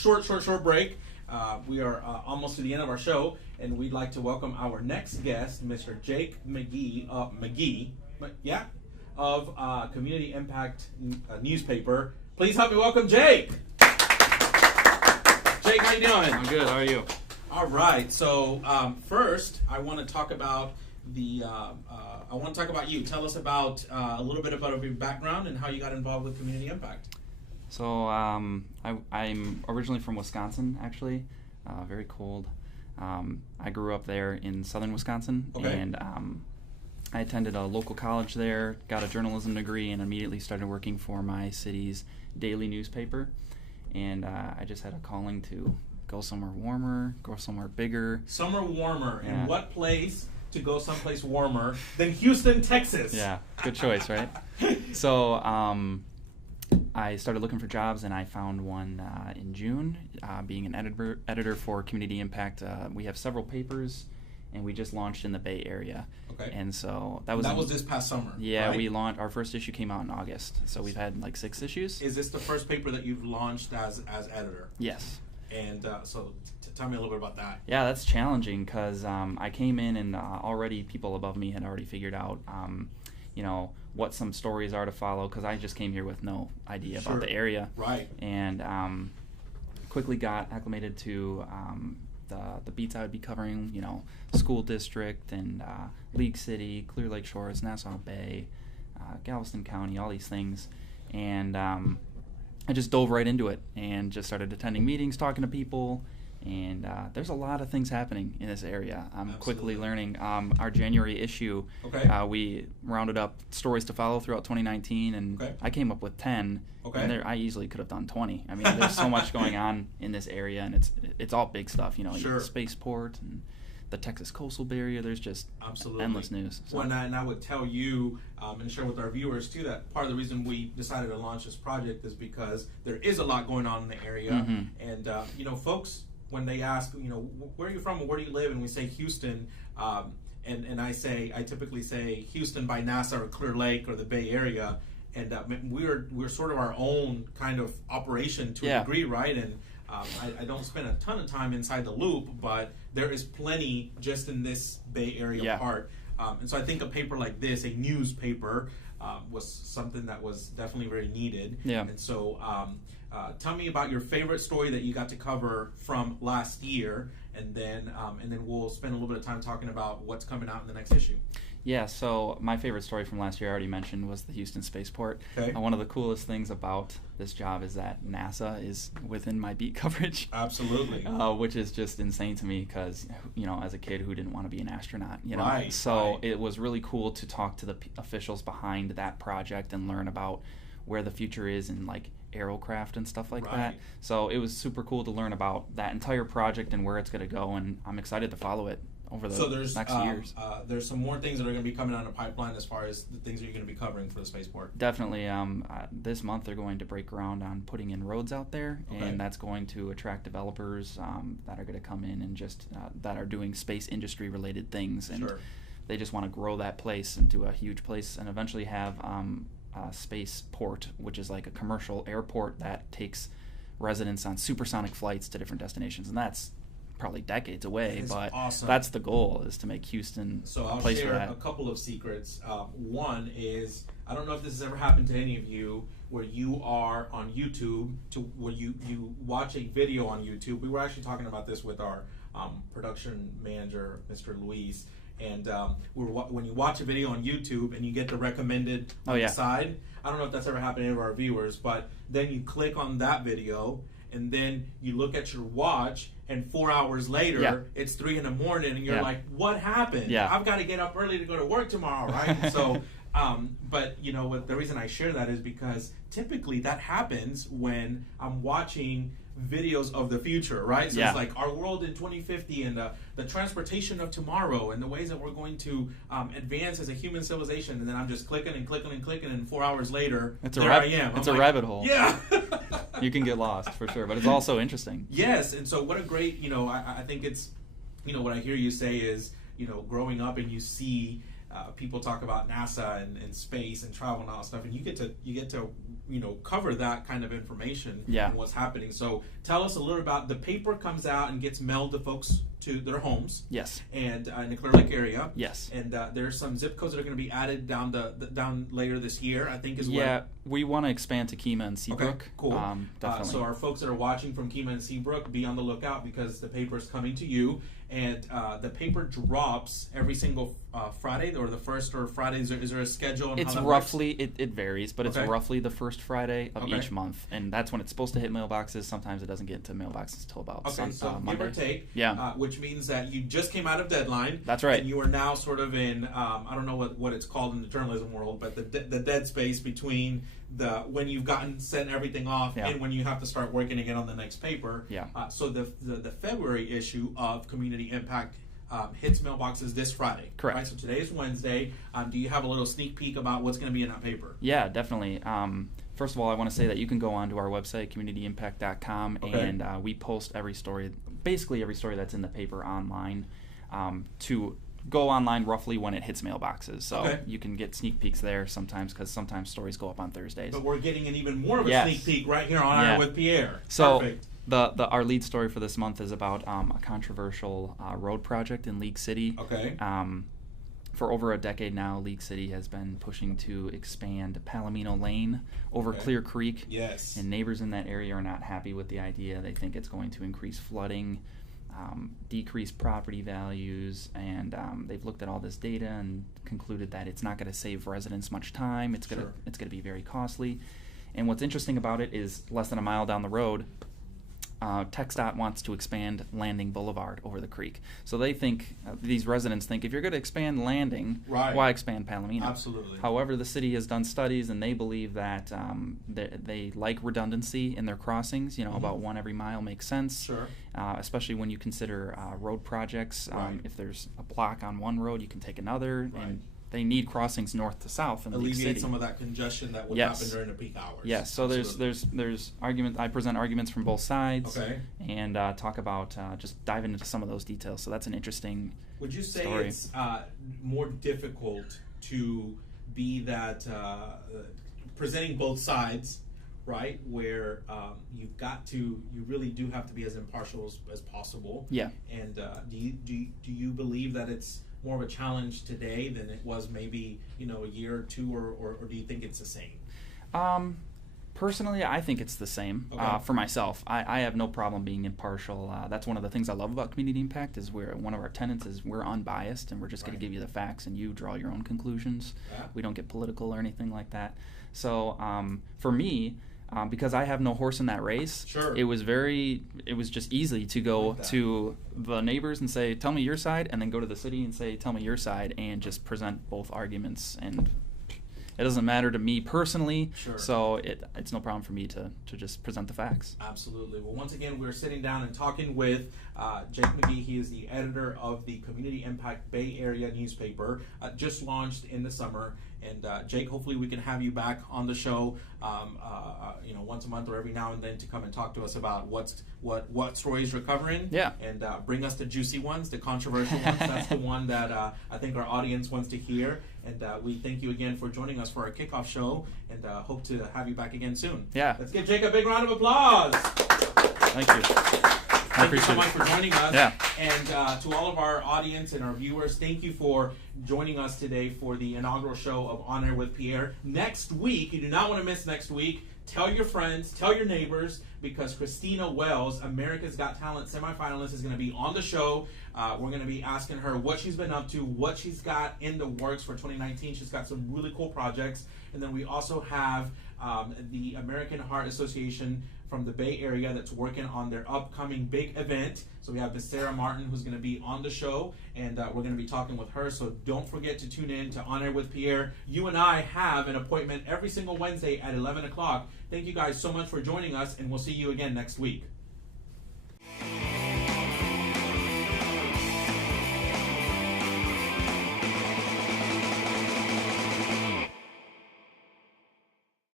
short break. We are almost to the end of our show, and we'd like to welcome our next guest, Mr. Jake Magee, of Community Impact newspaper. Please help me welcome Jake. Jake, how you doing? I'm good. How are you? All right. So first, I want to talk about you. Tell us about a little bit about your background and how you got involved with Community Impact. So I'm originally from Wisconsin, actually. Very cold. I grew up there in southern Wisconsin, and I attended a local college there, got a journalism degree, and immediately started working for my city's daily newspaper. And I just had a calling to go somewhere warmer, go somewhere bigger. Somewhere warmer. Yeah. In what place to go someplace warmer than Houston, Texas? Yeah, good choice, right? So I started looking for jobs, and I found one in June, being an editor for Community Impact. We have several papers, and we just launched in the Bay Area. Okay. And so that was this past summer. Yeah, right? We launched. Our first issue came out in August, so we've had like 6 issues. Is this the first paper that you've launched as editor? Yes. And so tell me a little bit about that. Yeah, that's challenging because I came in and already people above me had already figured out, what some stories are to follow, because I just came here with no idea about the area. Right. And quickly got acclimated to the beats I would be covering, school district and League City, Clear Lake Shores, Nassau Bay, Galveston County, all these things. And I just dove right into it and just started attending meetings, talking to people. And there's a lot of things happening in this area. I'm quickly learning. Our January issue, we rounded up stories to follow throughout 2019, and I came up with 10. And I easily could have done 20. I mean, there's so much going on in this area, and it's all big stuff. The spaceport and the Texas coastal barrier. There's just endless news. So. Well, and I would tell you and share with our viewers too that part of the reason we decided to launch this project is because there is a lot going on in the area, and folks, when they ask, where are you from or where do you live, and we say Houston, and I typically say Houston by NASA or Clear Lake or the Bay Area, and we're sort of our own kind of operation to a degree, right? And I don't spend a ton of time inside the loop, but there is plenty just in this Bay Area part. And so I think a paper like this, a newspaper, was something that was definitely very needed. Yeah. And so tell me about your favorite story that you got to cover from last year, and then we'll spend a little bit of time talking about what's coming out in the next issue. Yeah, so my favorite story from last year I already mentioned was the Houston spaceport. Okay. One of the coolest things about this job is that NASA is within my beat coverage. Absolutely. Which is just insane to me because, as a kid who didn't want to be an astronaut, Right, so it was really cool to talk to the officials behind that project and learn about where the future is in like aerocraft and stuff like that. So it was super cool to learn about that entire project and where it's going to go, and I'm excited to follow it over the next years. There's some more things that are going to be coming down the pipeline as far as the things that you're going to be covering for the spaceport. Definitely. This month they're going to break ground on putting in roads out there, and that's going to attract developers that are going to come in and just that are doing space industry related things, and they just want to grow that place into a huge place and eventually have spaceport, which is like a commercial airport that takes residents on supersonic flights to different destinations, and that's probably decades away, but awesome. That's the goal, is to make Houston a place for that. So I'll share a couple of secrets. One is, I don't know if this has ever happened to any of you, where you are on YouTube, where you watch a video on YouTube. We were actually talking about this with our production manager, Mr. Luis, and when you watch a video on YouTube and you get the recommended on the side, I don't know if that's ever happened to any of our viewers, but then you click on that video, and then you look at your watch, and 4 hours later, it's 3 a.m, and you're like, what happened? I've got to get up early to go to work tomorrow, right? So, but the reason I share that is because typically that happens when I'm watching videos of the future, right? So it's like our world in 2050 and the transportation of tomorrow and the ways that we're going to advance as a human civilization, and then I'm just clicking and clicking and clicking, and 4 hours later, I am. It's a rabbit hole. Yeah. You can get lost for sure, but it's also interesting. Yes, and so what a great, I think it's, what I hear you say is, growing up and you see people talk about NASA and space and travel and all that stuff, and you get to cover that kind of information and what's happening. So tell us a little about the paper. Comes out and gets mailed to folks to their homes. Yes. And in the Clear Lake area. Yes. And there's some zip codes that are going to be added down later this year, I think, is what. Yeah, we want to expand to Kemah and Seabrook. Okay, cool. Definitely. So our folks that are watching from Kemah and Seabrook, be on the lookout because the paper is coming to you. And the paper drops every single Friday, or the first or Friday. Is there a schedule? It's roughly, it varies, but it's roughly the first Friday of each month. And that's when it's supposed to hit mailboxes. Sometimes it doesn't get into mailboxes until about Monday. Give or take. Yeah. Which means that you just came out of deadline. That's right. And you are now sort of in, I don't know what it's called in the journalism world, but the dead space between when you've sent everything off and when you have to start working again on the next paper. Yeah. So the February issue of Community Impact hits mailboxes this Friday. Correct. Right? So today is Wednesday. Do you have a little sneak peek about what's going to be in that paper? Yeah, definitely. First of all, I want to say that you can go onto our website, communityimpact.com, and we post basically every story that's in the paper online to go online roughly when it hits mailboxes. So you can get sneak peeks there sometimes, because sometimes stories go up on Thursdays. But we're getting an even more of a sneak peek right here on Honor with Pierre. So perfect. Our lead story for this month is about a controversial road project in League City. Okay. For over a decade now, League City has been pushing to expand Palomino Lane over Clear Creek. Yes. And neighbors in that area are not happy with the idea. They think it's going to increase flooding, decrease property values, and they've looked at all this data and concluded that it's not going to save residents much time. It's going to be very costly. And what's interesting about it is less than a mile down the road, TxDOT wants to expand Landing Boulevard over the creek. So they think, these residents think, if you're going to expand Landing, why expand Palomino? Absolutely. However, the city has done studies, and they believe that they like redundancy in their crossings. About one every mile makes sense. Sure. Especially when you consider road projects. If there's a block on one road, you can take another. And they need crossings north to south in League City. Alleviate some of that congestion that would happen during the peak hours. Yes, so there's argument. I present arguments from both sides, and talk about just diving into some of those details. So that's an interesting. Would you say story. It's more difficult to be that presenting both sides, right? Where you really do have to be as impartial as possible. Yeah. And do you believe that it's more of a challenge today than it was maybe a year or two, or do you think it's the same? Personally, I think it's the same. For myself, I have no problem being impartial. That's one of the things I love about Community Impact is one of our tenets is we're unbiased, and we're just going to give you the facts and you draw your own conclusions. We don't get political or anything like that. So for me, because I have no horse in that race, it was just easy to go to the neighbors and say, tell me your side, and then go to the city and say, tell me your side, and just present both arguments. And it doesn't matter to me personally, so it's no problem for me to just present the facts. Absolutely. Well, once again, we're sitting down and talking with Jake Magee. He is the editor of the Community Impact Bay Area newspaper, just launched in the summer. And Jake, hopefully we can have you back on the show, once a month or every now and then to come and talk to us about what stories you're covering. Yeah. And bring us the juicy ones, the controversial ones. That's the one that I think our audience wants to hear. And we thank you again for joining us for our kickoff show, and hope to have you back again soon. Yeah. Let's give Jake a big round of applause. Thank you. Thank you so much for joining us. Yeah. And to all of our audience and our viewers, thank you for joining us today for the inaugural show of On Air with Pierre. Next week, you do not want to miss next week. Tell your friends, tell your neighbors, because Christina Wells, America's Got Talent semifinalist, is going to be on the show. We're going to be asking her what she's been up to, what she's got in the works for 2019. She's got some really cool projects. And then we also have the American Heart Association from the Bay Area that's working on their upcoming big event. So we have Miss Sarah Martin, who's going to be on the show, and we're going to be talking with her. So don't forget to tune in to On Air with Pierre. You and I have an appointment every single Wednesday at 11 o'clock. Thank you guys so much for joining us, and we'll see you again next week.